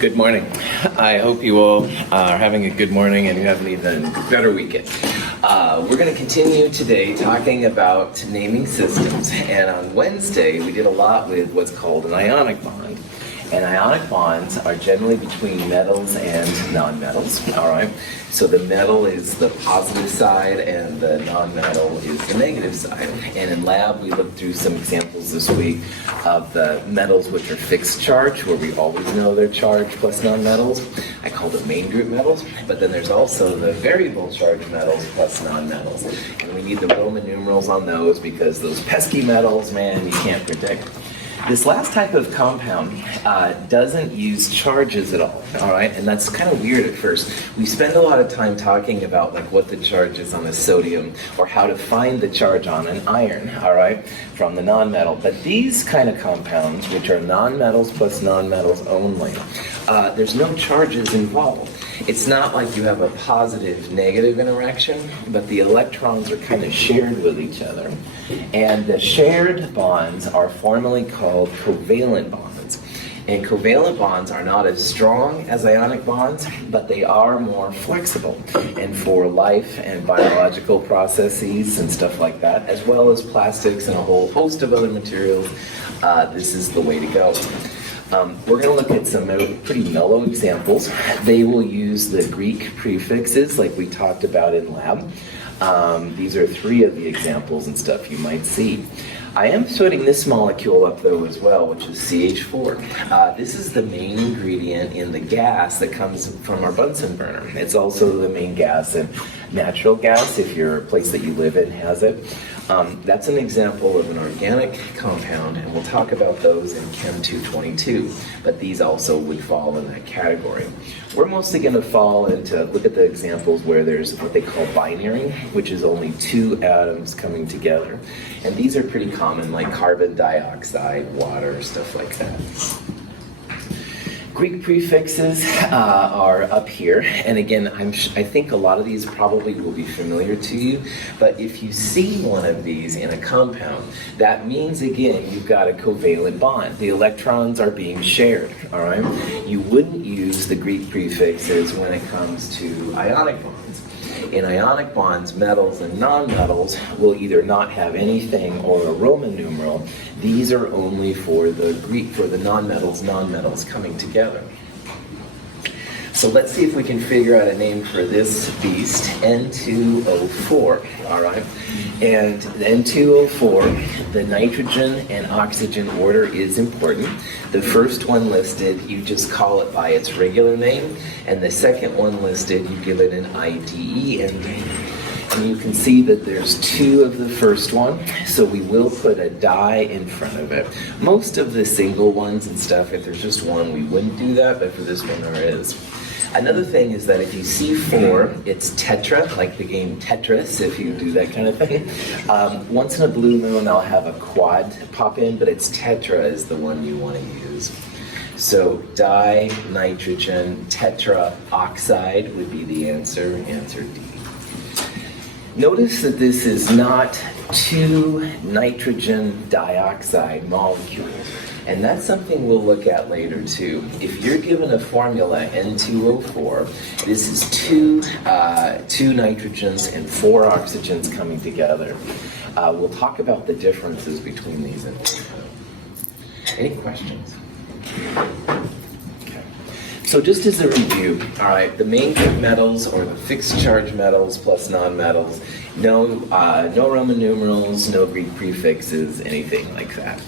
Good morning. I hope you all are having a good morning and you have an even better weekend. We're going to continue today talking about naming systems. And on Wednesday, we did a lot with what's called an ionic bond. And ionic bonds are generally between metals and nonmetals, all right? So the metal is the positive side and the nonmetal is the negative side. And in lab, we looked through some examples this week of the metals which are fixed charge, where we always know they're charged plus nonmetals. I call them main group metals. But then there's also the variable charge metals plus nonmetals. And we need the Roman numerals on those because those pesky metals, man, you can't predict. This last type of compound doesn't use charges at all right? And that's kind of weird at first. We spend a lot of time talking about like what the charge is on a sodium or how to find the charge on an iron, all right, from the nonmetal. But these kind of compounds, which are nonmetals plus nonmetals only, there's no charges involved. It's not like you have a positive-negative interaction, but the electrons are kind of shared with each other. And the shared bonds are formally called covalent bonds. And covalent bonds are not as strong as ionic bonds, but they are more flexible. And for life and biological processes and stuff like that, as well as plastics and a whole host of other materials, this is the way to go. We're going to look at some pretty mellow examples. They will use the Greek prefixes like we talked about in lab. These are three of the examples and stuff you might see. I am putting this molecule up though as well, which is CH4. This is the main ingredient in the gas that comes from our Bunsen burner. It's also the main gas in natural gas if your place that you live in has it. That's an example of an organic compound, and we'll talk about those in Chem 222, but these also would fall in that category. We're mostly going to fall into, look at the examples where there's what they call binary, which is only two atoms coming together. And these are pretty common, like carbon dioxide, water, stuff like that. Greek prefixes are up here, and again, I think a lot of these probably will be familiar to you, but if you see one of these in a compound, that means, again, you've got a covalent bond. The electrons are being shared, all right? You wouldn't use the Greek prefixes when it comes to ionic bonds. In ionic bonds, metals and nonmetals will either not have anything or a Roman numeral. These are only for the Greek, for the nonmetals coming together. So let's see if we can figure out a name for this beast, N2O4, all right? And N2O4, the nitrogen and oxygen order is important. The first one listed, you just call it by its regular name, and the second one listed, you give it an IDE ending. And you can see that there's two of the first one, so we will put a di in front of it. Most of the single ones and stuff, if there's just one, we wouldn't do that, but for this one there is. Another thing is that if you see 4, it's tetra, like the game Tetris, if you do that kind of thing. Once in a blue moon, I'll have a quad pop in, but it's tetra is the one you want to use. So dinitrogen tetraoxide would be the answer D. Notice that this is not 2 nitrogen dioxide molecules. And that's something we'll look at later too. If you're given a formula, N2O4, this is two nitrogens and 4 oxygens coming together. We'll talk about the differences between these. Any questions? Okay. So just as a review, all right, the main group metals or the fixed charge metals plus nonmetals, no Roman numerals, no Greek prefixes, anything like that.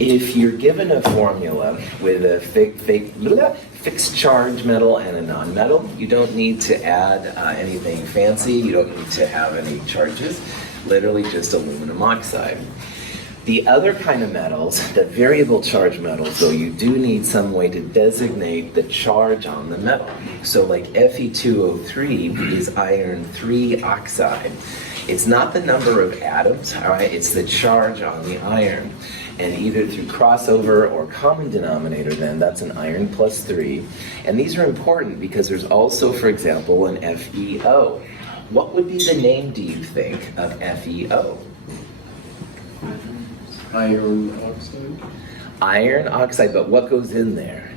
If you're given a formula with a fixed charge metal and a nonmetal, you don't need to add anything fancy. You don't need to have any charges. Literally just aluminum oxide. The other kind of metals, the variable charge metals, though, you do need some way to designate the charge on the metal. So like Fe2O3 is iron 3 oxide. It's not the number of atoms, all right? It's the charge on the iron. And either through crossover or common denominator, then that's an iron plus 3. And these are important because there's also, for example, an FeO. What would be the name, do you think, of FeO? Iron oxide. Iron oxide, but what goes in there?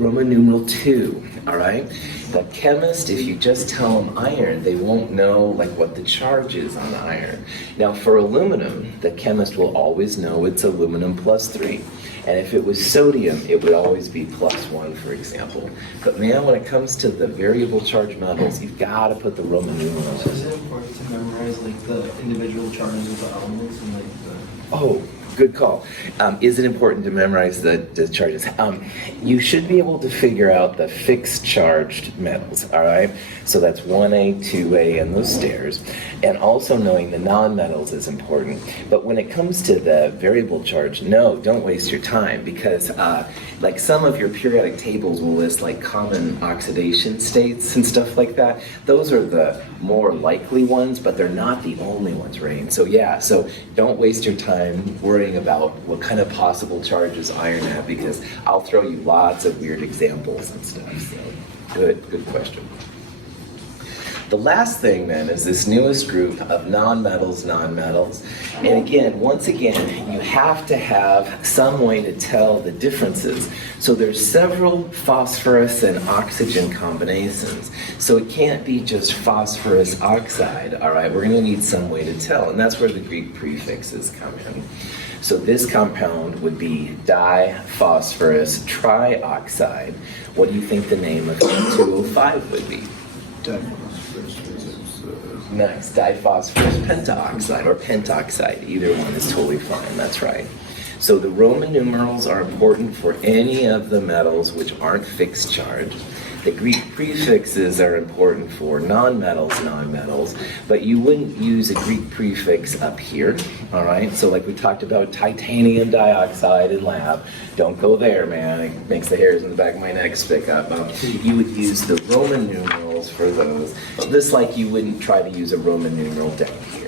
Roman numeral 2, all right? The chemist, if you just tell them iron, they won't know like what the charge is on iron. Now for aluminum, the chemist will always know it's aluminum plus 3. And if it was sodium, it would always be plus 1, for example. But man, when it comes to the variable charge metals, you've got to put the Roman numerals. So is it important to memorize like the individual charges of the elements and like the... Oh, good call. Is it important to memorize the charges? You should be able to figure out the fixed charged metals, all right? So that's 1A, 2A, and those stairs. And also knowing the non-metals is important. But when it comes to the variable charge, no, don't waste your time, because like some of your periodic tables will list like common oxidation states and stuff like that. Those are the more likely ones, but they're not the only ones, Rain. So yeah, so don't waste your time worrying about what kind of possible charges iron have, because I'll throw you lots of weird examples and stuff. So good question. The last thing then is this newest group of nonmetals. And again, once again, you have to have some way to tell the differences. So there's several phosphorus and oxygen combinations. So it can't be just phosphorus oxide, all right? We're gonna need some way to tell, and that's where the Greek prefixes come in. So this compound would be diphosphorus trioxide. What do you think the name of 205 would be? Nice, diphosphorus pentaoxide or pentoxide. Either one is totally fine, that's right. So the Roman numerals are important for any of the metals which aren't fixed charge. The Greek prefixes are important for non-metals, but you wouldn't use a Greek prefix up here, all right? So like we talked about titanium dioxide in lab, don't go there, man. It makes the hairs in the back of my neck stick up. You would use the Roman numerals for those, just like you wouldn't try to use a Roman numeral down here.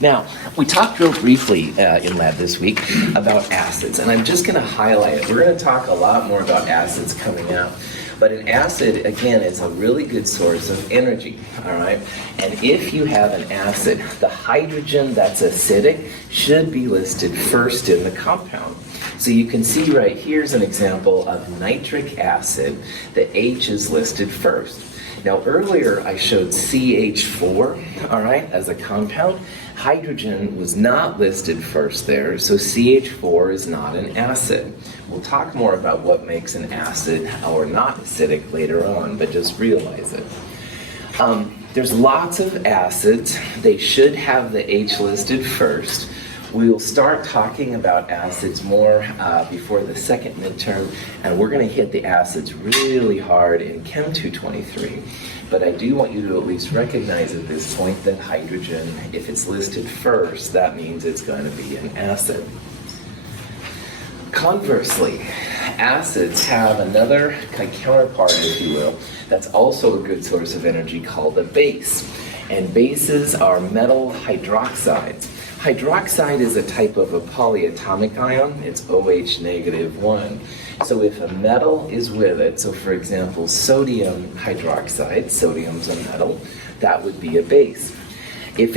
Now, we talked real briefly in lab this week about acids, and I'm just going to highlight it. We're going to talk a lot more about acids coming up. But an acid, again, is a really good source of energy, all right? And if you have an acid, the hydrogen that's acidic should be listed first in the compound. So you can see right here's an example of nitric acid. The H is listed first. Now earlier I showed CH4, all right, as a compound. Hydrogen was not listed first there, so CH4 is not an acid. We'll talk more about what makes an acid or not acidic later on, but just realize it. There's lots of acids. They should have the H listed first. We will start talking about acids more before the second midterm, and we're going to hit the acids really hard in Chem 223. But I do want you to at least recognize at this point that hydrogen, if it's listed first, that means it's going to be an acid. Conversely, acids have another counterpart, if you will, that's also a good source of energy called a base. And bases are metal hydroxides. Hydroxide is a type of a polyatomic ion. It's OH -1. So if a metal is with it, so for example, sodium hydroxide, sodium's a metal, that would be a base. If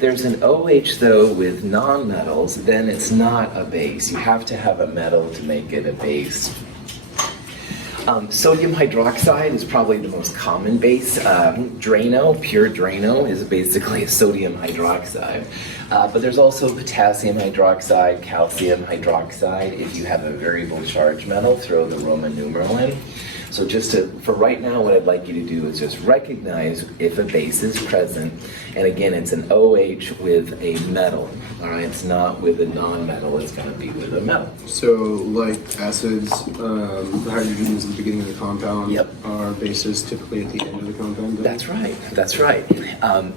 there's an OH though with non-metals, then it's not a base. You have to have a metal to make it a base. Sodium hydroxide is probably the most common base. Drano, pure Drano, is basically a sodium hydroxide. But there's also potassium hydroxide, calcium hydroxide. If you have a variable charge metal, throw the Roman numeral in. So for right now, what I'd like you to do is just recognize if a base is present. And again, it's an OH with a metal. All right, it's not with a non-metal, it's going to be with a metal. So like acids, the hydrogens at the beginning of the compound are bases typically at the end of the compound? That's right.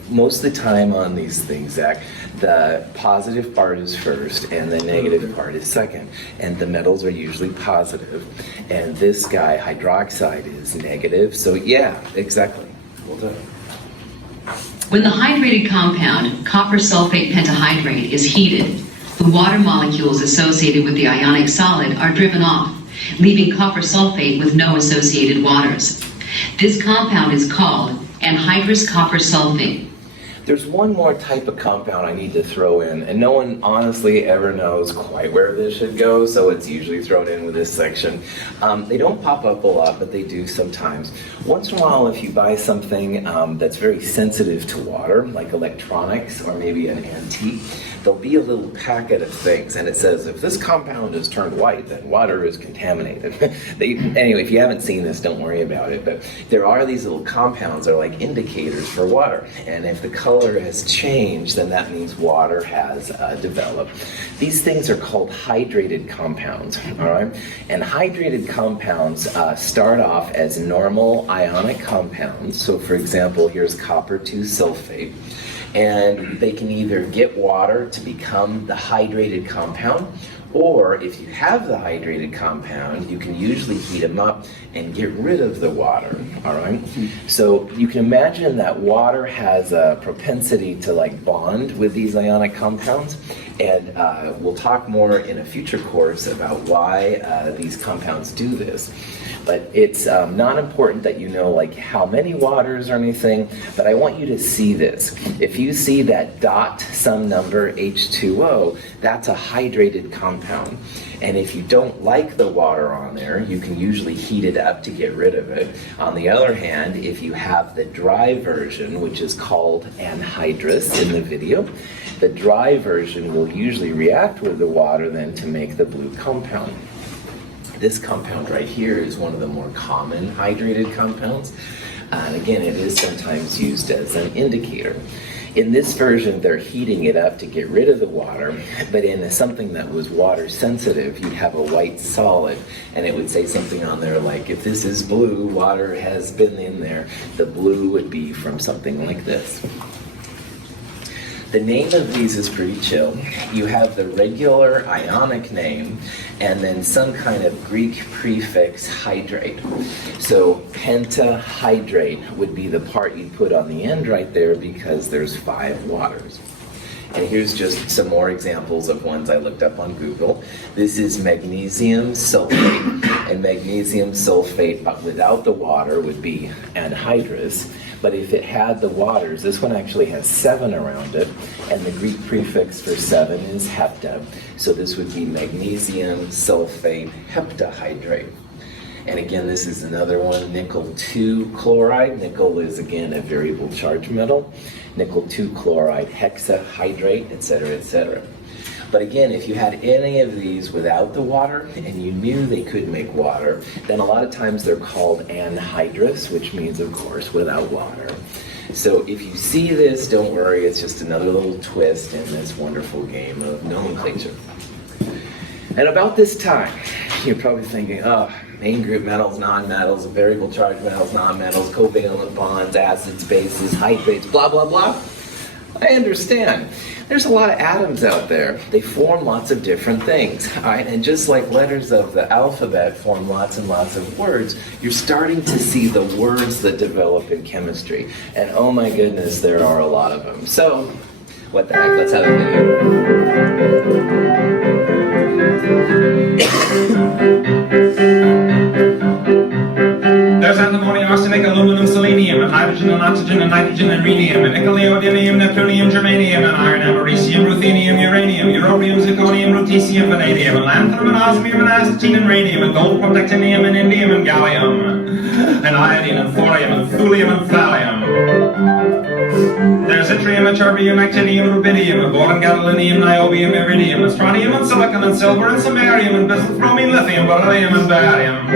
Most of the time on these things, Zach, the positive part is first and the negative part is second. And the metals are usually positive. And this guy, hydroxide, is negative. So yeah, exactly. Well done. When the hydrated compound, copper sulfate pentahydrate, is heated, the water molecules associated with the ionic solid are driven off, leaving copper sulfate with no associated waters. This compound is called anhydrous copper sulfate. There's one more type of compound I need to throw in, and no one honestly ever knows quite where this should go, so it's usually thrown in with this section. They don't pop up a lot, but they do sometimes. Once in a while, if you buy something that's very sensitive to water, like electronics or maybe an antique, there'll be a little packet of things, and it says, if this compound is turned white, then water is contaminated. Anyway, if you haven't seen this, don't worry about it, but there are these little compounds that are like indicators for water, and if the color has changed, then that means water has developed. These things are called hydrated compounds, all right? And hydrated compounds start off as normal ionic compounds. So for example, here's copper 2 sulfate. And they can either get water to become the hydrated compound, or if you have the hydrated compound, you can usually heat them up and get rid of the water, all right? So you can imagine that water has a propensity to like bond with these ionic compounds, and we'll talk more in a future course about why these compounds do this. But it's not important that you know like how many waters or anything, but I want you to see this. If you see that dot some number H2O, that's a hydrated compound. And if you don't like the water on there, you can usually heat it up to get rid of it. On the other hand, if you have the dry version, which is called anhydrous in the video, the dry version will usually react with the water then to make the blue compound. This compound right here is one of the more common hydrated compounds. And again, it is sometimes used as an indicator. In this version, they're heating it up to get rid of the water, but in something that was water sensitive, you'd have a white solid, and it would say something on there like, if this is blue, water has been in there. The blue would be from something like this. The name of these is pretty chill. You have the regular ionic name and then some kind of Greek prefix hydrate. So pentahydrate would be the part you'd put on the end right there because there's 5 waters. And here's just some more examples of ones I looked up on Google. This is magnesium sulfate, and magnesium sulfate but without the water would be anhydrous. But if it had the waters, this one actually has 7 around it, and the Greek prefix for 7 is hepta. So this would be magnesium sulfate heptahydrate. And again, this is another one, nickel 2 chloride. Nickel is again a variable charge metal. Nickel 2 chloride hexahydrate, etc., etc. But again, if you had any of these without the water and you knew they could make water, then a lot of times they're called anhydrous, which means, of course, without water. So if you see this, don't worry, it's just another little twist in this wonderful game of nomenclature. And about this time, you're probably thinking, oh, main group metals, non-metals, variable charge metals, non-metals, covalent bonds, acids, bases, hydrates, blah, blah, blah. I understand. There's a lot of atoms out there. They form lots of different things, all right? And just like letters of the alphabet form lots and lots of words, you're starting to see the words that develop in chemistry. And oh my goodness, there are a lot of them. So, what the heck, let's have a video. There's antimony, arsenic, aluminum, selenium, and hydrogen, and oxygen, and nitrogen, and rhenium, and nickel, neodymium, neptunium, germanium, and iron, americium, ruthenium, uranium, europium, zirconium, lutetium, vanadium, and lanthanum, and osmium, and astatine, and radium, and gold, protactinium, and indium, and gallium, and iodine, and thorium, and thulium, and thallium. There's yttrium, and terbium, actinium, rubidium, and boron, gadolinium, niobium, iridium, and strontium, and silicon, and silver, and samarium, and bismuth, bromine, lithium, beryllium, and barium.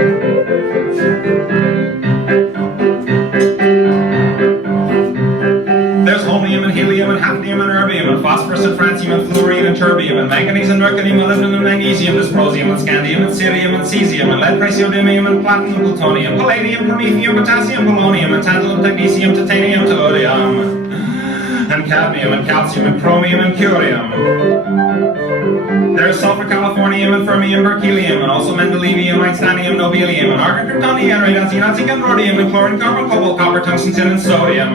There's holmium and helium and hafnium and erbium and phosphorus and francium and fluorine and terbium and manganese and mercury, molybdenum and magnesium, dysprosium and scandium and cerium and cesium and lead, praseodymium and platinum, plutonium, palladium, promethium, potassium, polonium and tantalum, technetium, titanium, tellurium and cadmium and calcium and chromium and curium. There's sulfur, californium, and fermium, berkelium, and also mendelevium, titanium, nobelium, and argon, kryptonium, radon, and rhodium, and chlorine, carbon, cobalt, copper, tungsten, tin, and sodium.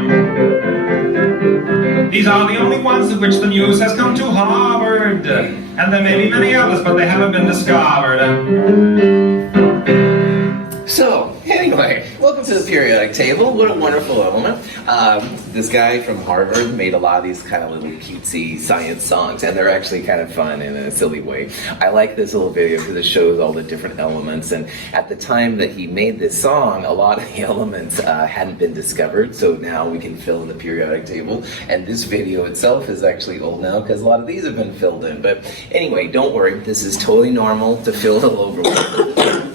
These are the only ones of which the news has come to Harvard. And there may be many others, but they haven't been discovered. So, anyway, Anyway, welcome to the periodic table. What a wonderful element. This guy from Harvard made a lot of these kind of little cutesy science songs, and they're actually kind of fun in a silly way. I like this little video because it shows all the different elements, and at the time that he made this song, a lot of the elements hadn't been discovered, so now we can fill in the periodic table, and this video itself is actually old now because a lot of these have been filled in. But anyway, don't worry, this is totally normal to feel a little overwhelmed.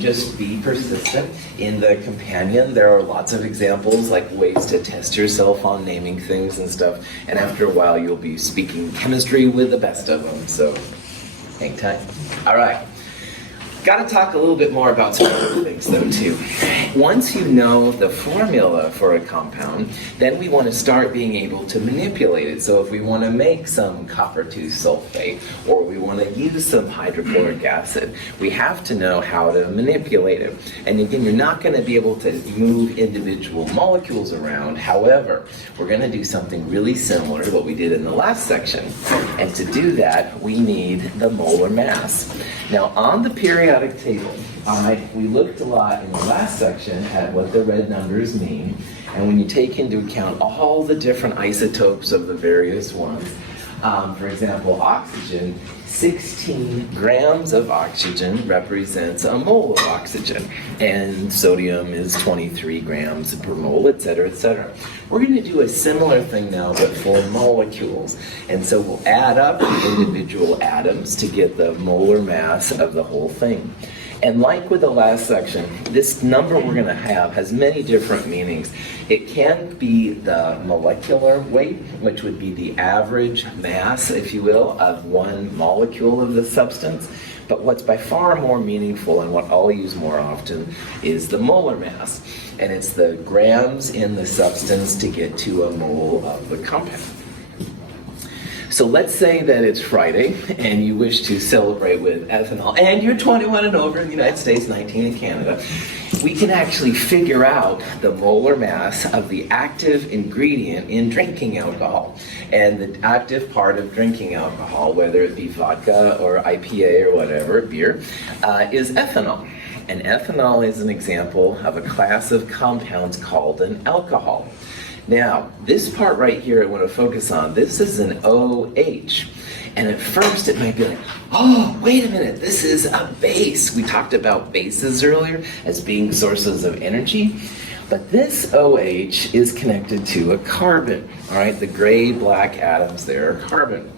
Just be persistent. In the companion, there are lots of examples, like ways to test yourself on naming things and stuff, and after a while you'll be speaking chemistry with the best of them, so hang tight. All right. Got to talk a little bit more about some other things though too. Once you know the formula for a compound, then we want to start being able to manipulate it. So if we want to make some copper 2 sulfate, or we want to use some hydrochloric acid, we have to know how to manipulate it. And again, you're not going to be able to move individual molecules around. However, we're going to do something really similar to what we did in the last section. And to do that, we need the molar mass. Now, on the periodic table, we looked a lot in the last section at what the red numbers mean, and when you take into account all the different isotopes of the various ones, for example, oxygen, 16 grams of oxygen represents a mole of oxygen, and sodium is 23 grams per mole, etc., etc. We're going to do a similar thing now, but for molecules. And so we'll add up the individual atoms to get the molar mass of the whole thing. And like with the last section, this number we're going to have has many different meanings. It can be the molecular weight, which would be the average mass, if you will, of one molecule of the substance. But what's by far more meaningful, and what I'll use more often, is the molar mass. And it's the grams in the substance to get to a mole of the compound. So let's say that it's Friday and you wish to celebrate with ethanol, and you're 21 and over in the United States, 19 in Canada. We can actually figure out the molar mass of the active ingredient in drinking alcohol. And the active part of drinking alcohol, whether it be vodka or IPA or whatever, beer, is ethanol. And ethanol is an example of a class of compounds called an alcohol. Now, this part right here I want to focus on, this is an OH. And at first it might be like, oh, wait a minute, this is a base. We talked about bases earlier as being sources of energy. But this OH is connected to a carbon. All right, the gray-black atoms there are carbon.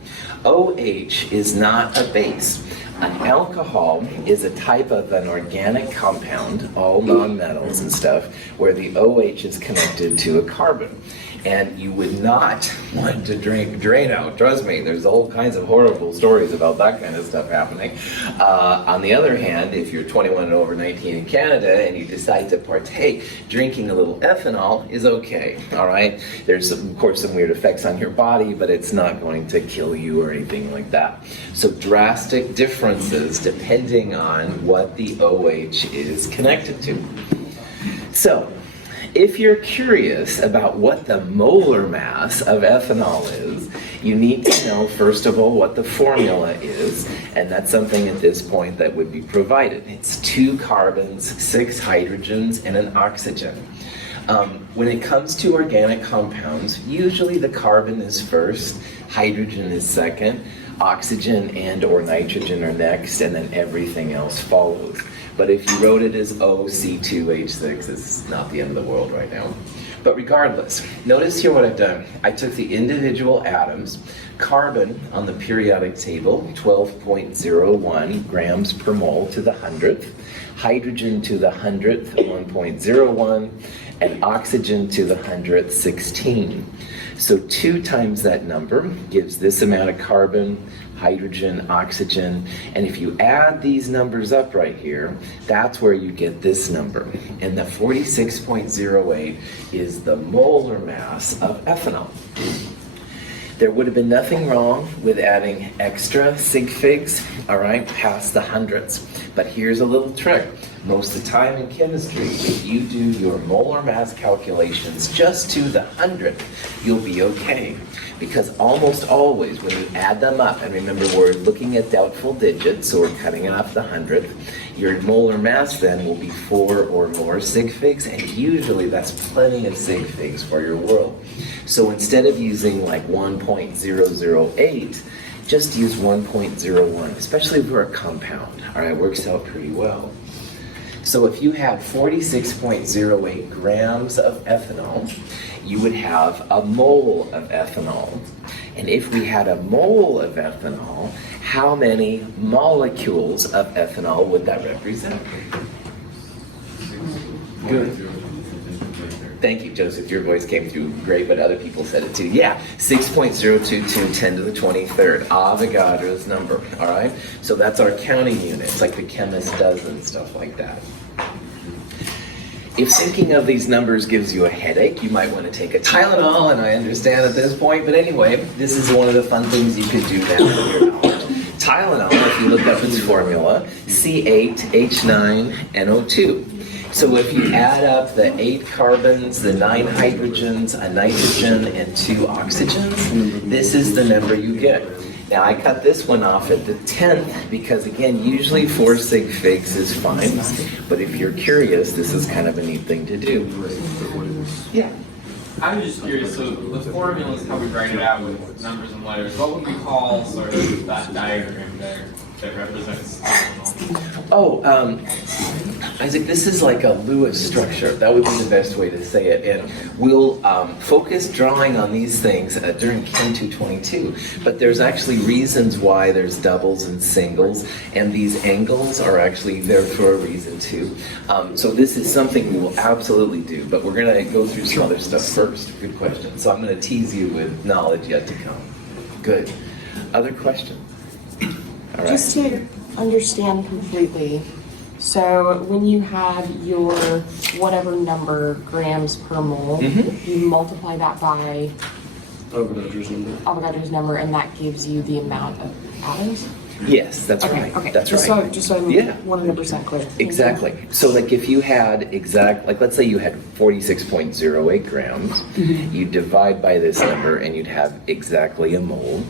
OH is not a base. An alcohol is a type of an organic compound, all nonmetals and stuff, where the OH is connected to a carbon. And you would not want to drink Drano. Trust me, there's all kinds of horrible stories about that kind of stuff happening. On the other hand, if you're 21 and over 19 in Canada and you decide to partake, drinking a little ethanol is okay, all right? There's, of course, some weird effects on your body, but it's not going to kill you or anything like that. So drastic differences depending on what the OH is connected to. So, if you're curious about what the molar mass of ethanol is, you need to know, first of all, what the formula is, and that's something at this point that would be provided. It's 2 carbons, 6 hydrogens, and an oxygen. When it comes to organic compounds, usually the carbon is first, hydrogen is second, oxygen and or nitrogen are next, and then everything else follows. But if you wrote it as OC2H6, it's not the end of the world right now. But regardless, notice here what I've done. I took the individual atoms, carbon on the periodic table, 12.01 grams per mole to the 100th, hydrogen to the 100th, 1.01, and oxygen to the 100th, 16. So 2 times that number gives this amount of carbon, hydrogen, oxygen, and if you add these numbers up right here, that's where you get this number. And the 46.08 is the molar mass of ethanol. There would have been nothing wrong with adding extra sig figs, all right, past the hundreds. But here's a little trick. Most of the time in chemistry, if you do your molar mass calculations just to the 100th, you'll be okay. Because almost always when you add them up, and remember we're looking at doubtful digits, so we're cutting it off the 100th, your molar mass then will be 4 or more sig figs, and usually that's plenty of sig figs for your world. So instead of using like 1.008, just use 1.01, especially for a compound. All right, works out pretty well. So if you had 46.08 grams of ethanol, you would have a mole of ethanol. And if we had a mole of ethanol, how many molecules of ethanol would that represent? Good. Thank you, Joseph. Your voice came through great, but other people said it too. Yeah, 6.022 10 to the 23rd, Avogadro's number, all right? So that's our counting unit. It's like the chemist does and stuff like that. If thinking of these numbers gives you a headache, you might want to take a Tylenol, and I understand at this point, but anyway, this is one of the fun things you could do now with your knowledge. Tylenol, if you look up its formula, C8H9NO2. So if you add up the 8 carbons, the 9 hydrogens, a nitrogen, and 2 oxygens, this is the number you get. Now I cut this one off at the 10th because again, usually 4 sig figs is fine. But if you're curious, this is kind of a neat thing to do. Yeah. I was just curious, so the formula is how we write it out with numbers and letters. What would we call sort of that diagram there that represents Oh, Isaac, this is like a Lewis structure. That would be the best way to say it. And we'll focus drawing on these things during Chem 222. But there's actually reasons why there's doubles and singles. And these angles are actually there for a reason too. So this is something we will absolutely do. But we're going to go through some other stuff first. Good question. So I'm going to tease you with knowledge yet to come. Good. Other questions? All right. Just to understand completely, so when you have your whatever number grams per mole, you multiply that by Avogadro's number, and that gives you the amount of atoms? Yes, that's right. Okay. That's just right. So I'm 100% clear. Exactly. So like if you had let's say you had 46.08 grams, you divide by this number and you'd have exactly a mole.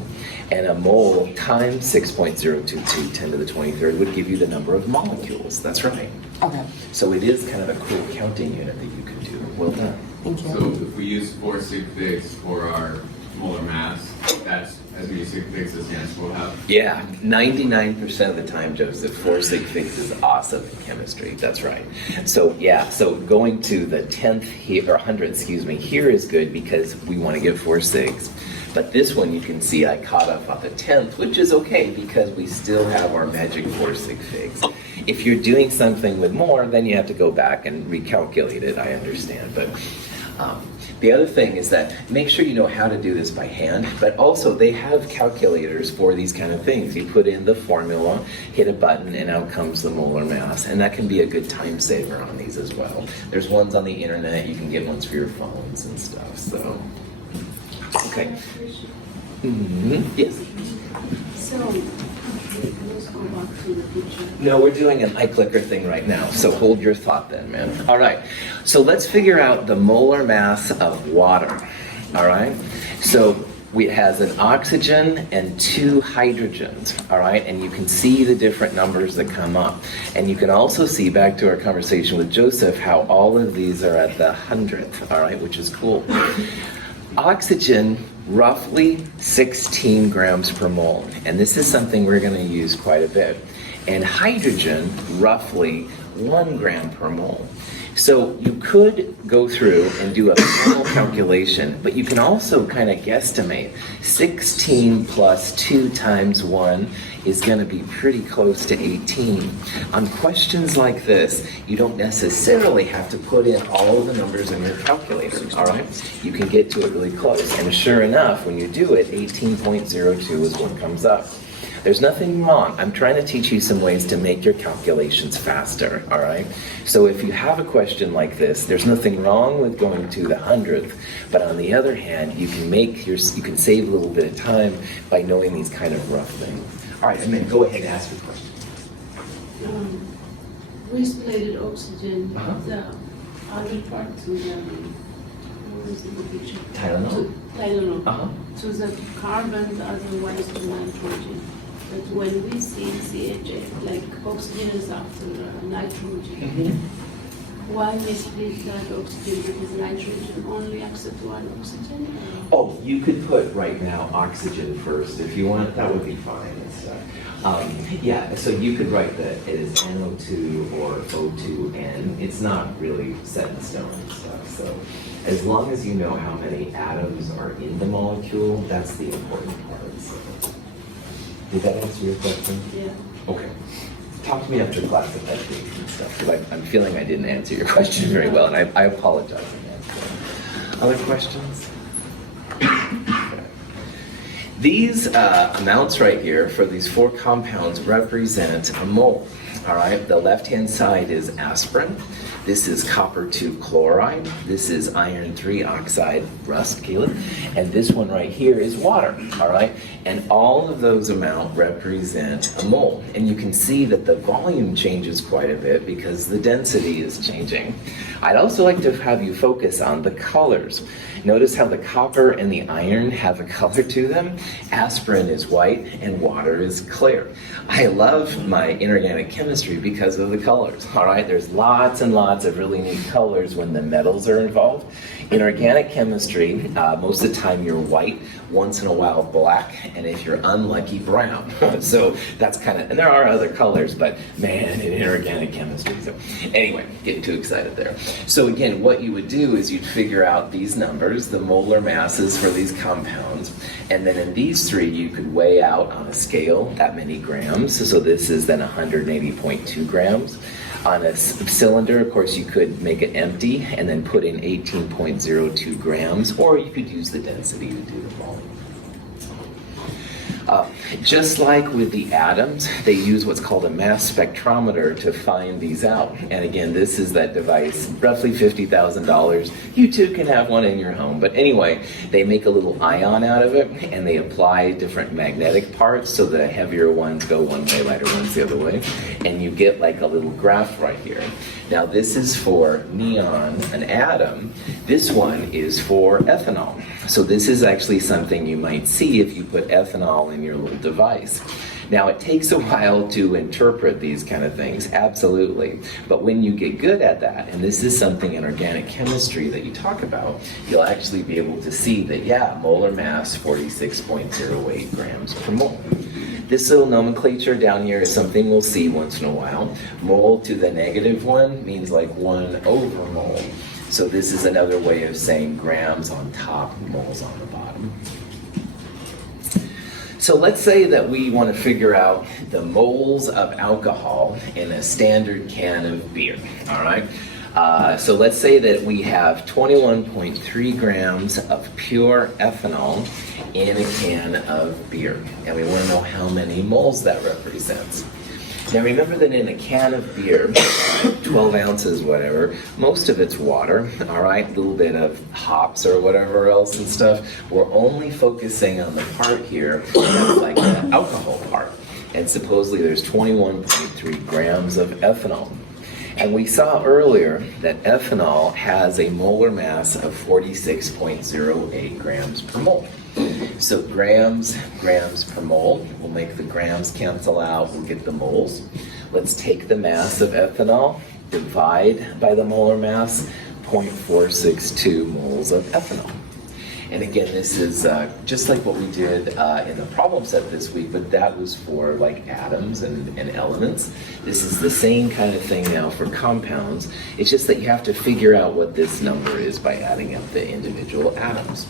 And a mole times 6.022 10 to the 23rd would give you the number of molecules. That's right. Okay. So it is kind of a cool counting unit that you can do. Well done. Thank you. So if we use 4 sig figs for our molar mass, that's as many sig figs as yes we'll have. Yeah, 99% of the time, Joseph, 4 sig figs is awesome in chemistry. That's right. So yeah, so going to the 10th here, or 100th, excuse me, here is good because we want to get 4 sigs. But this one you can see I caught up on the 10th, which is okay because we still have our magic 4 sig figs. If you're doing something with more, then you have to go back and recalculate it, I understand. But the other thing is that make sure you know how to do this by hand, but also they have calculators for these kind of things. You put in the formula, hit a button, and out comes the molar mass. And that can be a good time saver on these as well. There's ones on the internet, you can get ones for your phones and stuff, so. Okay. Yes. So, let's go back to the picture. No, we're doing an iClicker thing right now, so hold your thought then, man. All right, so let's figure out the molar mass of water. All right, so it has an oxygen and 2 hydrogens. All right, and you can see the different numbers that come up. And you can also see, back to our conversation with Joseph, how all of these are at the 100th, all right, which is cool. Oxygen, roughly 16 grams per mole, and this is something we're going to use quite a bit. And hydrogen, roughly 1 gram per mole. So you could go through and do a formal calculation, but you can also kind of guesstimate. 16 plus 2 times 1 is going to be pretty close to 18. On questions like this, you don't necessarily have to put in all of the numbers in your calculator, all right? You can get to it really close. And sure enough, when you do it, 18.02 is what comes up. There's nothing wrong. I'm trying to teach you some ways to make your calculations faster, all right? So if you have a question like this, there's nothing wrong with going to the 100th, but on the other hand, you can save a little bit of time by knowing these kind of rough things. All right, and then go ahead and ask your question. respirated oxygen, Uh-huh. the other part to the, what is the picture? Tylenol. Tylenol. Uh-huh. To the carbon, the other one is to nitrogen. But when we see CHA, like oxygen is after nitrogen, why we split that oxygen? Because nitrogen only accepts one oxygen? Oh, you could put right now oxygen first if you want. That would be fine and stuff. Yeah, so you could write that it is NO2 or O2N. It's not really set in stone and stuff. So as long as you know how many atoms are in the molecule, that's the important part. So, did that answer your question? Yeah. Okay. Talk to me after class if that changes and stuff, because I'm feeling I didn't answer your question very well, and I apologize for that. Other questions? These amounts right here for these 4 compounds represent a mole. All right, the left-hand side is aspirin. This is copper 2 chloride. This is iron 3 oxide, rust, Caleb. And this one right here is water, all right? And all of those amounts represent a mole. And you can see that the volume changes quite a bit because the density is changing. I'd also like to have you focus on the colors. Notice how the copper and the iron have a color to them. Aspirin is white and water is clear. I love my inorganic chemistry because of the colors, all right? There's lots and lots of really neat colors when the metals are involved. In organic chemistry, most of the time you're white, once in a while black, and if you're unlucky, brown. So that's kind of, and there are other colors, but man, in inorganic chemistry. So anyway, getting too excited there. So again, what you would do is you'd figure out these numbers, the molar masses for these compounds, and then in these 3, you could weigh out on a scale that many grams. So this is then 180.2 grams. On a cylinder, of course, you could make it empty and then put in 18.02 grams, or you could use the density to do the volume. Just like with the atoms, they use what's called a mass spectrometer to find these out. And again, this is that device, roughly $50,000. You too can have one in your home. But anyway, they make a little ion out of it, and they apply different magnetic parts, so the heavier ones go one way, lighter ones the other way. And you get like a little graph right here. Now this is for neon, an atom. This one is for ethanol. So this is actually something you might see if you put ethanol in your little device. Now it takes a while to interpret these kind of things, absolutely. But when you get good at that, and this is something in organic chemistry that you talk about, you'll actually be able to see that, yeah, molar mass 46.08 grams per mole. This little nomenclature down here is something we'll see once in a while. Mole to the negative 1 means like 1 over mole. So this is another way of saying grams on top, moles on the bottom. So let's say that we want to figure out the moles of alcohol in a standard can of beer, all right? So let's say that we have 21.3 grams of pure ethanol in a can of beer, and we want to know how many moles that represents. Now remember that in a can of beer, 12 ounces, whatever, most of it's water, all right? A little bit of hops or whatever else and stuff. We're only focusing on the part here that's like the alcohol part. And supposedly there's 21.3 grams of ethanol. And we saw earlier that ethanol has a molar mass of 46.08 grams per mole. So grams per mole, we'll make the grams cancel out, we'll get the moles. Let's take the mass of ethanol, divide by the molar mass, 0.462 moles of ethanol. And again, this is just like what we did in the problem set this week, but that was for like atoms and elements. This is the same kind of thing now for compounds. It's just that you have to figure out what this number is by adding up the individual atoms.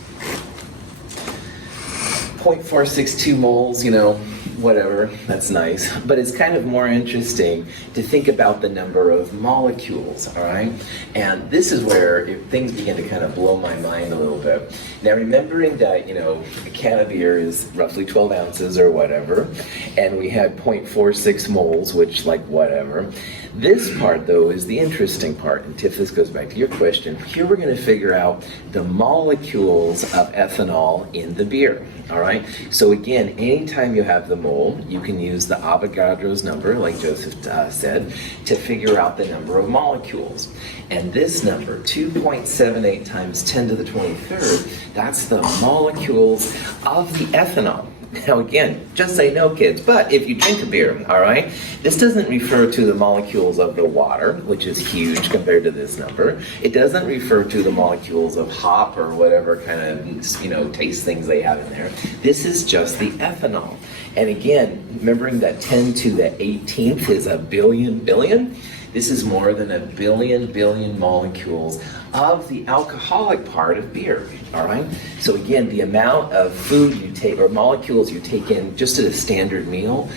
0.462 moles, you know, whatever, that's nice. But it's kind of more interesting to think about the number of molecules, all right? And this is where things begin to kind of blow my mind a little bit. Now, remembering that, you know, a can of beer is roughly 12 ounces or whatever, and we had 0.46 moles, which, like, whatever. This part, though, is the interesting part. And Tiff, this goes back to your question. Here we're going to figure out the molecules of ethanol in the beer, all right? So again, anytime you have the mole, you can use the Avogadro's number, like Joseph said, to figure out the number of molecules. And this number, 2.78 times 10 to the 23rd, that's the molecules of the ethanol. Now again, just say no, kids, but if you drink a beer, all right, this doesn't refer to the molecules of the water, which is huge compared to this number. It doesn't refer to the molecules of hop or whatever kind of, taste things they have in there. This is just the ethanol. And again, remembering that 10 to the 18th is a billion billion, this is more than a billion molecules of the alcoholic part of beer, all right? So again, the amount of food you take, or molecules you take in just at a standard meal,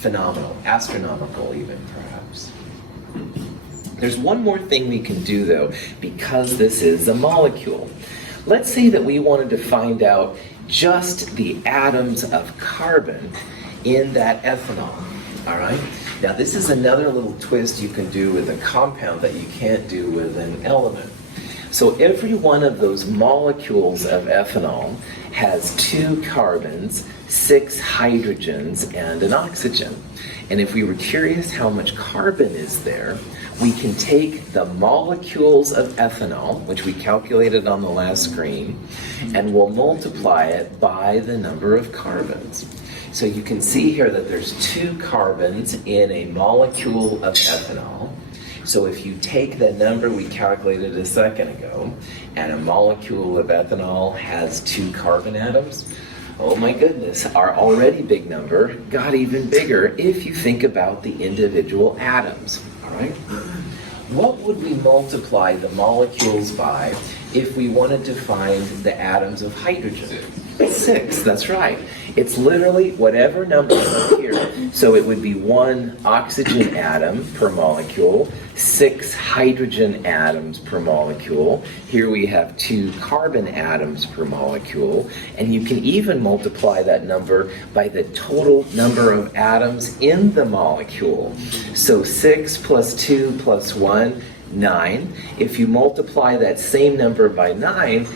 phenomenal, astronomical even, perhaps. There's one more thing we can do though, because this is a molecule. Let's say that we wanted to find out just the atoms of carbon in that ethanol, all right? Now this is another little twist you can do with a compound that you can't do with an element. So every one of those molecules of ethanol has 2 carbons, 6 hydrogens, and an oxygen. And if we were curious how much carbon is there, we can take the molecules of ethanol, which we calculated on the last screen, and we'll multiply it by the number of carbons. So you can see here that there's 2 carbons in a molecule of ethanol. So if you take the number we calculated a second ago, and a molecule of ethanol has 2 carbon atoms, oh my goodness, our already big number got even bigger if you think about the individual atoms, all right? What would we multiply the molecules by if we wanted to find the atoms of hydrogen? 6, that's right. It's literally whatever number is here. So it would be 1 oxygen atom per molecule, 6 hydrogen atoms per molecule. Here we have 2 carbon atoms per molecule. And you can even multiply that number by the total number of atoms in the molecule. So 6 plus 2 plus 1, 9. If you multiply that same number by 9,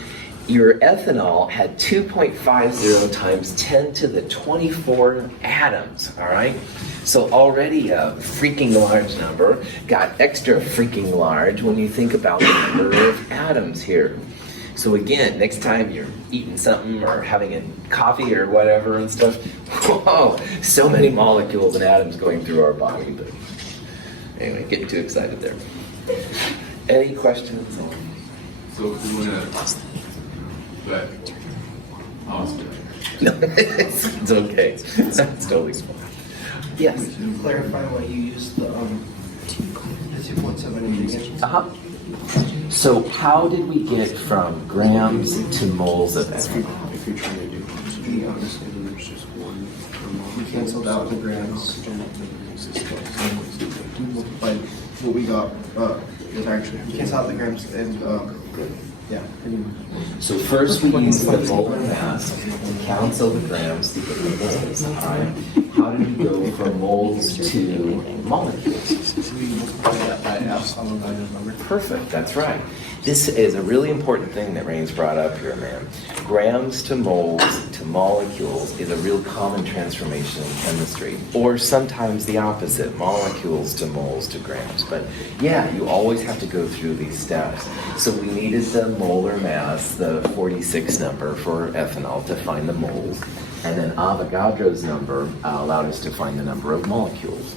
your ethanol had 2.50 times 10 to the 24 atoms, all right? So already a freaking large number, got extra freaking large when you think about the number of atoms here. So again, next time you're eating something or having a coffee or whatever and stuff, whoa, so many molecules and atoms going through our body. But anyway, getting too excited there. Any questions? So if we want to, but I'll start. No, it's okay. It's totally fine. Yes. Can you clarify why you used the 2.7 ingredients? Uh-huh. So how did we get from grams to moles of ethanol? If you're trying to do quantity, honestly, then there's just 1 per molecule. We canceled out the grams. But what we got is actually, we canceled out the grams and, yeah. So first we use the molar mass and cancel the grams to get the moles. All right. How did we go from moles to molecules? We multiplied that by Epsilon values number. Perfect, that's right. This is a really important thing that Rain's brought up here, man. Grams to moles to molecules is a real common transformation in chemistry. Or sometimes the opposite, molecules to moles to grams. But yeah, you always have to go through these steps. So we needed the molar mass, the 46 number for ethanol to find the moles. And then Avogadro's number allowed us to find the number of molecules.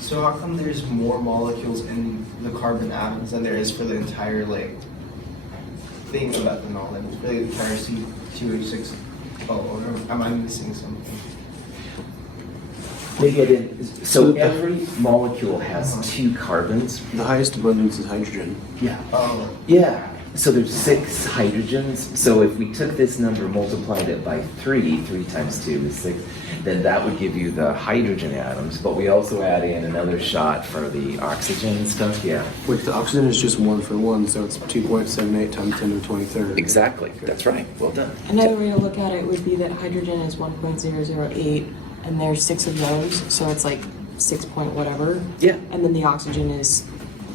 So how come there's more molecules in the carbon atoms than there is for the entire thing of ethanol, and for the entire C2H6? Or am I missing something? They get in. So every molecule has 2 carbons. The highest abundance is hydrogen. Yeah. Oh. Yeah. So there's 6 hydrogens. So if we took this number, multiplied it by 3 times 2 is 6, then that would give you the hydrogen atoms. But we also add in another shot for the oxygen and stuff. Yeah. Which the oxygen is just 1 for 1, so it's 2.78 times 10 to the 23rd. Exactly. That's right. Well done. Another way to look at it would be that hydrogen is 1.008, and there's 6 of those, so it's like 6 point whatever. Yeah. And then the oxygen is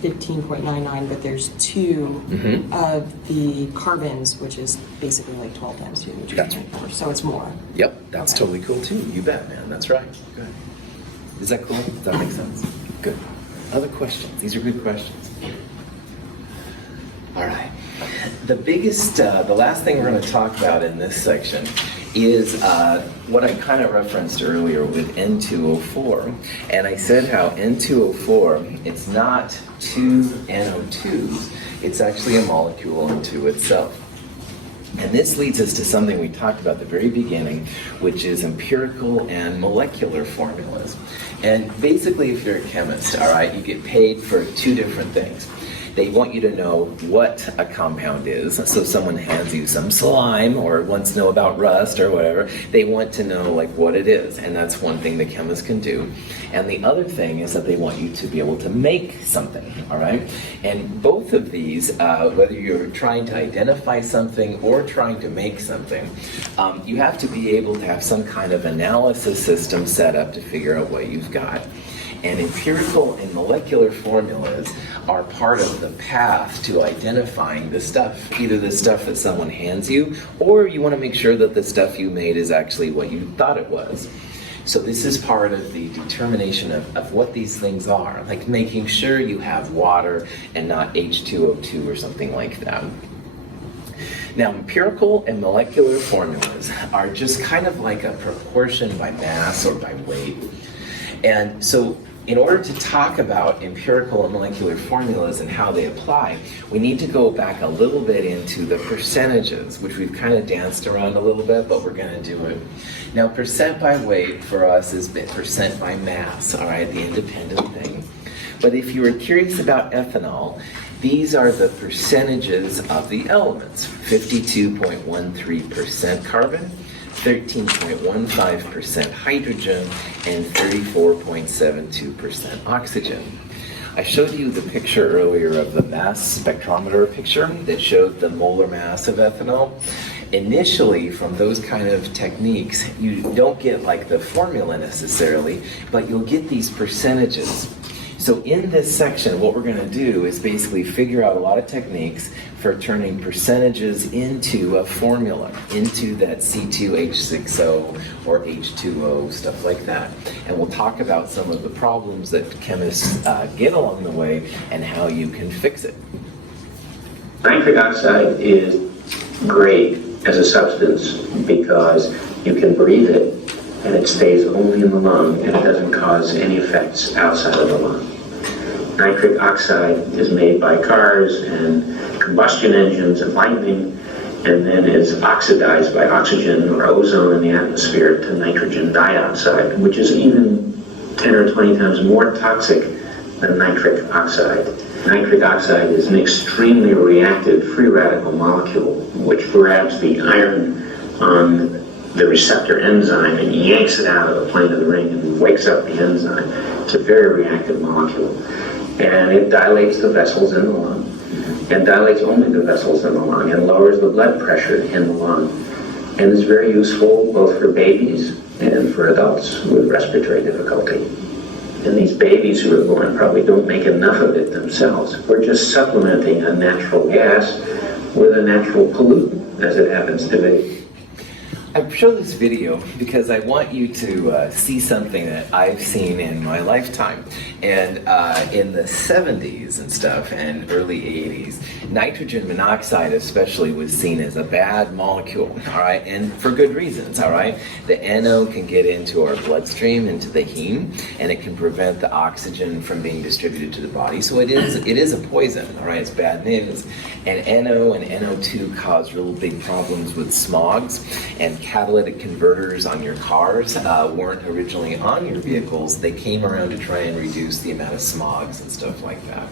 15.99, but there's 2 Mhm. of the carbons, which is basically like 12 times 2, which is That's 24. So it's more. Yep, that's Okay. totally cool too. You bet, man. That's right. Good. Is that cool? Does that make sense? Good. Other questions? These are good questions. All right. The biggest, the last thing we're going to talk about in this section is what I kind of referenced earlier with N2O4. And I said how N2O4, it's not 2 NO2s, it's actually a molecule unto itself. And this leads us to something we talked about at the very beginning, which is empirical and molecular formulas. And basically, if you're a chemist, all right, you get paid for 2 different things. They want you to know what a compound is. So someone hands you some slime or wants to know about rust or whatever. They want to know like what it is. And that's one thing the chemist can do. And the other thing is that they want you to be able to make something, all right? And both of these, whether you're trying to identify something or trying to make something, you have to be able to have some kind of analysis system set up to figure out what you've got. And empirical and molecular formulas are part of the path to identifying the stuff, either the stuff that someone hands you, or you want to make sure that the stuff you made is actually what you thought it was. So this is part of the determination of what these things are, like making sure you have water and not H2O2 or something like that. Now, empirical and molecular formulas are just kind of like a proportion by mass or by weight. And so in order to talk about empirical and molecular formulas and how they apply, we need to go back a little bit into the percentages, which we've kind of danced around a little bit, but we're going to do it. Now, percent by weight for us is percent by mass, all right, the independent thing. But if you were curious about ethanol, these are the percentages of the elements: 52.13% carbon, 13.15% hydrogen, and 34.72% oxygen. I showed you the picture earlier of the mass spectrometer picture that showed the molar mass of ethanol. Initially, from those kind of techniques, you don't get like the formula necessarily, but you'll get these percentages. So in this section, what we're going to do is basically figure out a lot of techniques for turning percentages into a formula, into that C2H6O or H2O, stuff like that. And we'll talk about some of the problems that chemists get along the way and how you can fix it. Nitric oxide is great as a substance because you can breathe it and it stays only in the lung and it doesn't cause any effects outside of the lung. Nitric oxide is made by cars and combustion engines and lightning, and then is oxidized by oxygen or ozone in the atmosphere to nitrogen dioxide, which is even 10 or 20 times more toxic than nitric oxide. Nitric oxide is an extremely reactive free radical molecule which grabs the iron on the receptor enzyme and yanks it out of the plane of the ring and wakes up the enzyme. It's a very reactive molecule. And it dilates the vessels in the lung, and dilates only the vessels in the lung, and lowers the blood pressure in the lung. And is very useful both for babies and for adults with respiratory difficulty. And these babies who are born probably don't make enough of it themselves. We're just supplementing a natural gas with a natural pollutant, as it happens to be. I show this video because I want you to see something that I've seen in my lifetime. And in the 70s and stuff, and early 80s, nitrogen monoxide especially was seen as a bad molecule, all right? And for good reasons, all right? The NO can get into our bloodstream, into the heme, and it can prevent the oxygen from being distributed to the body. So it is a poison, all right? It's bad news. And NO and NO2 cause real big problems with smogs, and catalytic converters on your cars weren't originally on your vehicles. They came around to try and reduce the amount of smogs and stuff like that.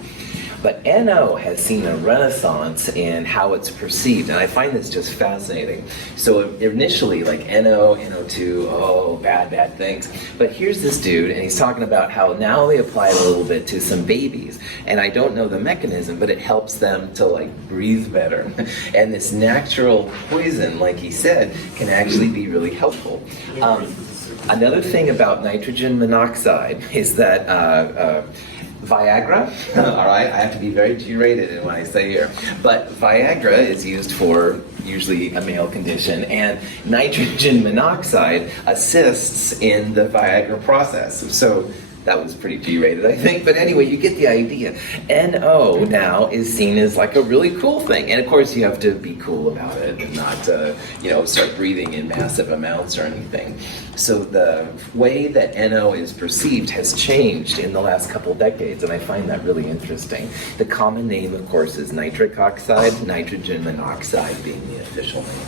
But NO has seen a renaissance in how it's perceived, and I find this just fascinating. So initially, like NO, NO2, oh, bad things. But here's this dude, and he's talking about how now they apply it a little bit to some babies. And I don't know the mechanism, but it helps them to like breathe better. And this natural poison, like he said, can actually be really helpful. Another thing about nitrogen monoxide is that Viagra, all right, I have to be very G-rated in what I say here, but Viagra is used for usually a male condition, and nitrogen monoxide assists in the Viagra process. So that was pretty G-rated, I think, but anyway, you get the idea. NO now is seen as like a really cool thing, and of course you have to be cool about it and not, start breathing in massive amounts or anything. So the way that NO is perceived has changed in the last couple decades, and I find that really interesting. The common name, of course, is nitric oxide, nitrogen monoxide being the official name.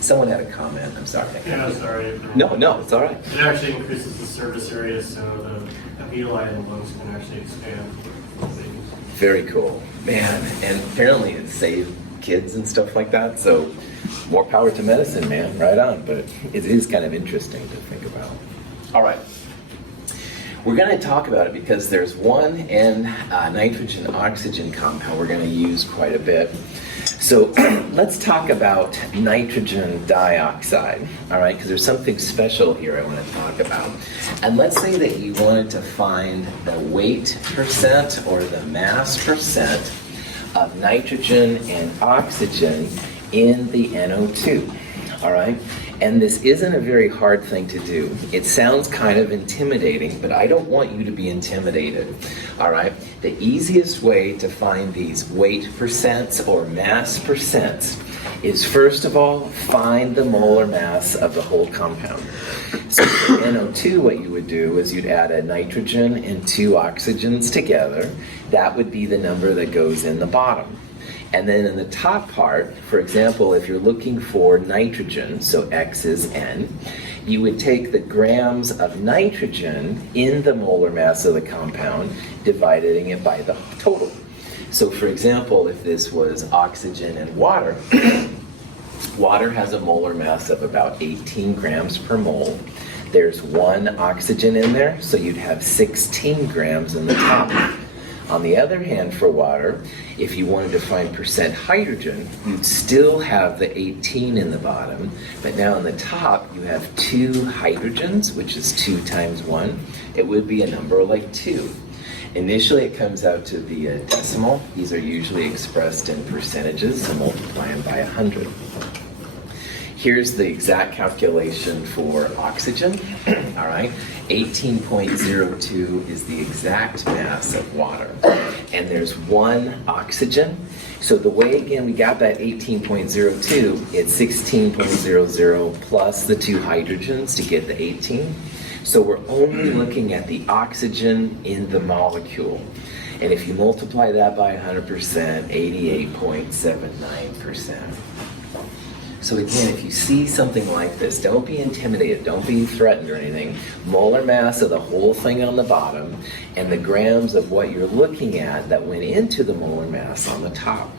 Someone had a comment, I'm sorry. Yeah, sorry. No, it's all right. It actually increases the surface area, so the alveoli in the lungs can actually expand. Very cool. Man, and apparently it saved kids and stuff like that, so more power to medicine, man, right on. But it is kind of interesting to think about. All right. We're going to talk about it because there's one nitrogen-oxygen compound we're going to use quite a bit. So let's talk about nitrogen dioxide, all right, because there's something special here I want to talk about. And let's say that you wanted to find the weight percent or the mass percent of nitrogen and oxygen in the NO2, all right? And this isn't a very hard thing to do. It sounds kind of intimidating, but I don't want you to be intimidated, all right? The easiest way to find these weight percents or mass percents is, first of all, find the molar mass of the whole compound. So for NO2, what you would do is you'd add a nitrogen and two oxygens together. That would be the number that goes in the bottom. And then in the top part, for example, if you're looking for nitrogen, so X is N, you would take the grams of nitrogen in the molar mass of the compound, dividing it by the total. So for example, if this was oxygen and water, water has a molar mass of about 18 grams per mole. There's one oxygen in there, so you'd have 16 grams in the top. On the other hand, for water, if you wanted to find percent hydrogen, you'd still have the 18 in the bottom, but now in the top you have two hydrogens, which is 2 times 1. It would be a number like 2. Initially it comes out to be a decimal. These are usually expressed in percentages, so multiply them by 100. Here's the exact calculation for oxygen, all right? 18.02 is the exact mass of water. And there's one oxygen. So the way, again, we got that 18.02, it's 16.00 plus the two hydrogens to get the 18. So we're only looking at the oxygen in the molecule. And if you multiply that by 100%, 88.79%. So again, if you see something like this, don't be intimidated, don't be threatened or anything. Molar mass of the whole thing on the bottom, and the grams of what you're looking at that went into the molar mass on the top.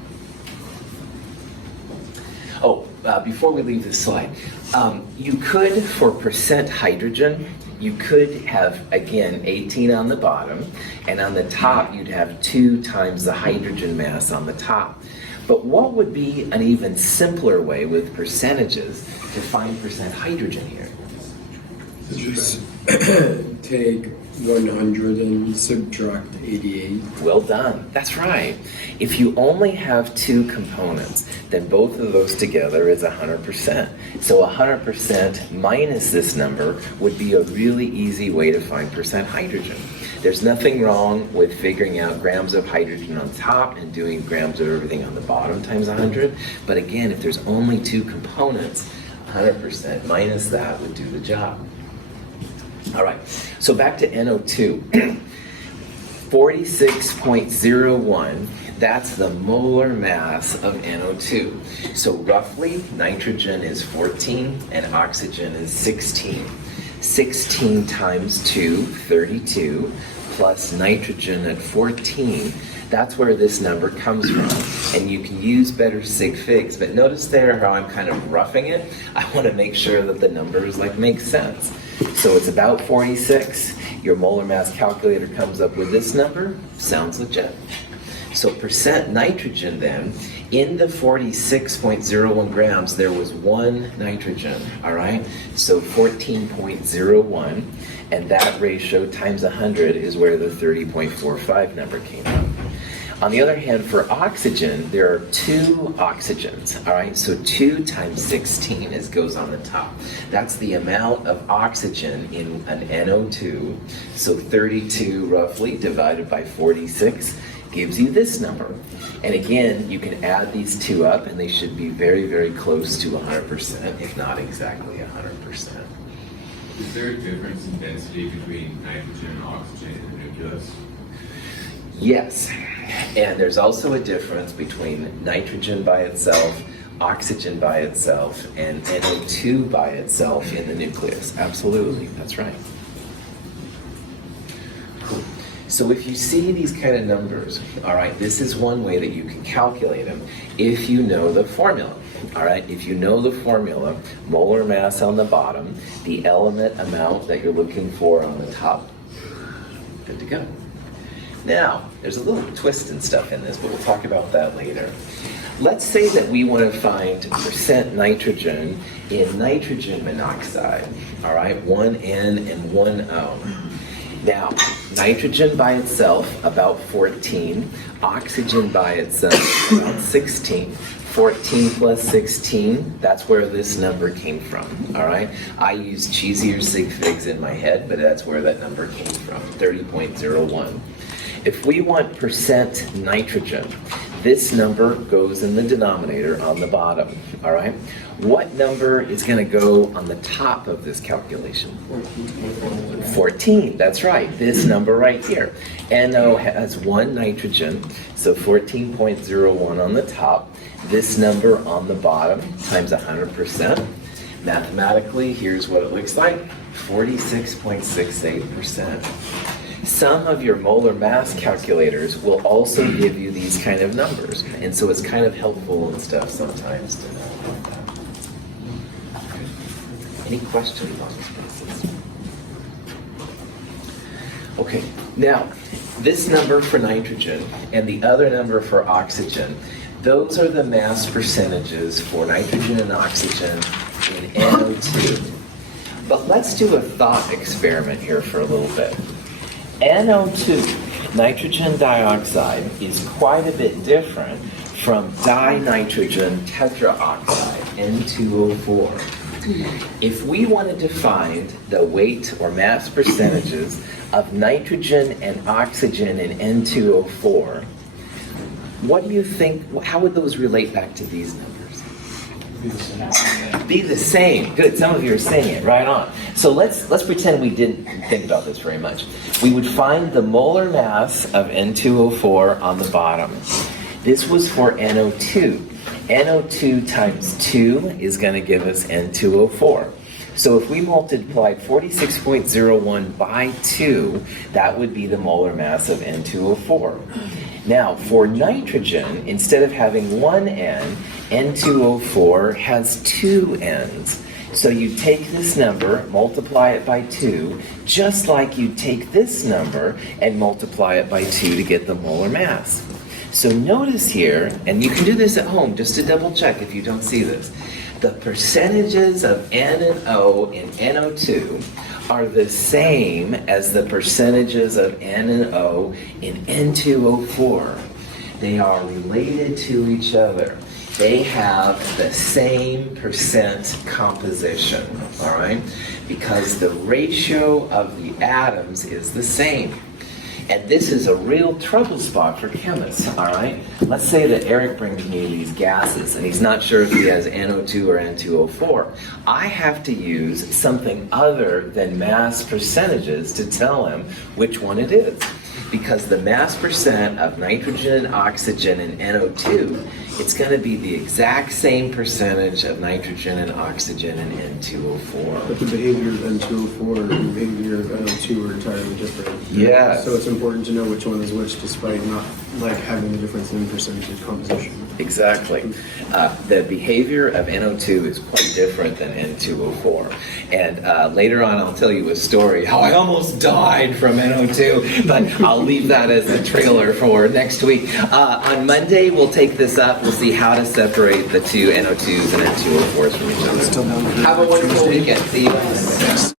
Oh, before we leave this slide, you could, for percent hydrogen, you could have, again, 18 on the bottom, and on the top you'd have 2 times the hydrogen mass on the top. But what would be an even simpler way with percentages to find percent hydrogen here? Just take 100 and subtract 88. Well done. That's right. If you only have 2 components, then both of those together is 100%. So 100% minus this number would be a really easy way to find percent hydrogen. There's nothing wrong with figuring out grams of hydrogen on top and doing grams of everything on the bottom times 100. But again, if there's only 2 components, 100% minus that would do the job. All right, so back to NO2. 46.01, that's the molar mass of NO2. So roughly, nitrogen is 14 and oxygen is 16. 16 times 2, 32, plus nitrogen at 14. That's where this number comes from. And you can use better sig figs, but notice there how I'm kind of roughing it. I want to make sure that the numbers make sense. So it's about 46. Your molar mass calculator comes up with this number. Sounds legit. So percent nitrogen then, in the 46.01 grams, there was 1 nitrogen, all right? So 14.01, and that ratio times 100 is where the 30.45 number came from. On the other hand, for oxygen, there are 2 oxygens, all right? So 2 times 16 goes on the top. That's the amount of oxygen in an NO2. So 32 roughly divided by 46 gives you this number. And again, you can add these 2 up and they should be very, very close to 100%, if not exactly 100%. Is there a difference in density between nitrogen and oxygen in the nucleus? Yes, and there's also a difference between nitrogen by itself, oxygen by itself, and NO2 by itself in the nucleus. Absolutely, that's right. Cool. So if you see these kind of numbers, all right, this is one way that you can calculate them if you know the formula. All right, if you know the formula, molar mass on the bottom, the element amount that you're looking for on the top, good to go. Now, there's a little twist and stuff in this, but we'll talk about that later. Let's say that we want to find percent nitrogen in nitrogen monoxide, all right, 1N and 1O. Now, nitrogen by itself, about 14. Oxygen by itself, about 16. 14 plus 16, that's where this number came from, all right? I use cheesier sig figs in my head, but that's where that number came from, 30.01. If we want percent nitrogen, this number goes in the denominator on the bottom, all right? What number is going to go on the top of this calculation? 14, that's right, this number right here. NO has 1 nitrogen, so 14.01 on the top. This number on the bottom times 100%. Mathematically, here's what it looks like, 46.68%. Some of your molar mass calculators will also give you these kind of numbers, and so it's kind of helpful and stuff sometimes to know about that. Any questions on this basis? Okay, now this number for nitrogen and the other number for oxygen, those are the mass percentages for nitrogen and oxygen in NO2. But let's do a thought experiment here for a little bit. NO2, nitrogen dioxide, is quite a bit different from dinitrogen tetraoxide, N2O4. If we wanted to find the weight or mass percentages of nitrogen and oxygen in N2O4, what do you think, how would those relate back to these numbers? Be the same. Good. Some of you are saying it. Right on. So let's pretend we didn't think about this very much. We would find the molar mass of N2O4 on the bottom. This was for NO2. NO2 times 2 is going to give us N2O4. So if we multiplied 46.01 by 2, that would be the molar mass of N2O4. Now, for nitrogen, instead of having 1 N, N2O4 has 2 N's. So you take this number, multiply it by 2, just like you take this number and multiply it by 2 to get the molar mass. So notice here, and you can do this at home just to double check if you don't see this, the percentages of N and O in NO2 are the same as the percentages of N and O in N2O4. They are related to each other. They have the same percent composition, all right? Because the ratio of the atoms is the same. And this is a real trouble spot for chemists, all right? Let's say that Eric brings me these gases and he's not sure if he has NO2 or N2O4. I have to use something other than mass percentages to tell him which one it is. Because the mass percent of nitrogen and oxygen in NO2, it's going to be the exact same percentage of nitrogen and oxygen in N2O4. But the behavior of N2O4 and the behavior of NO2 are entirely different. Yes. So it's important to know which one is which despite not like having the difference in percentage of composition. Exactly. The behavior of NO2 is quite different than N2O4. And later on I'll tell you a story how I almost died from NO2, but I'll I'll leave that as a trailer for next week. On Monday, we'll take this up. We'll see how to separate the two NO2s and N2O4s from each other. Have a wonderful weekend. See you.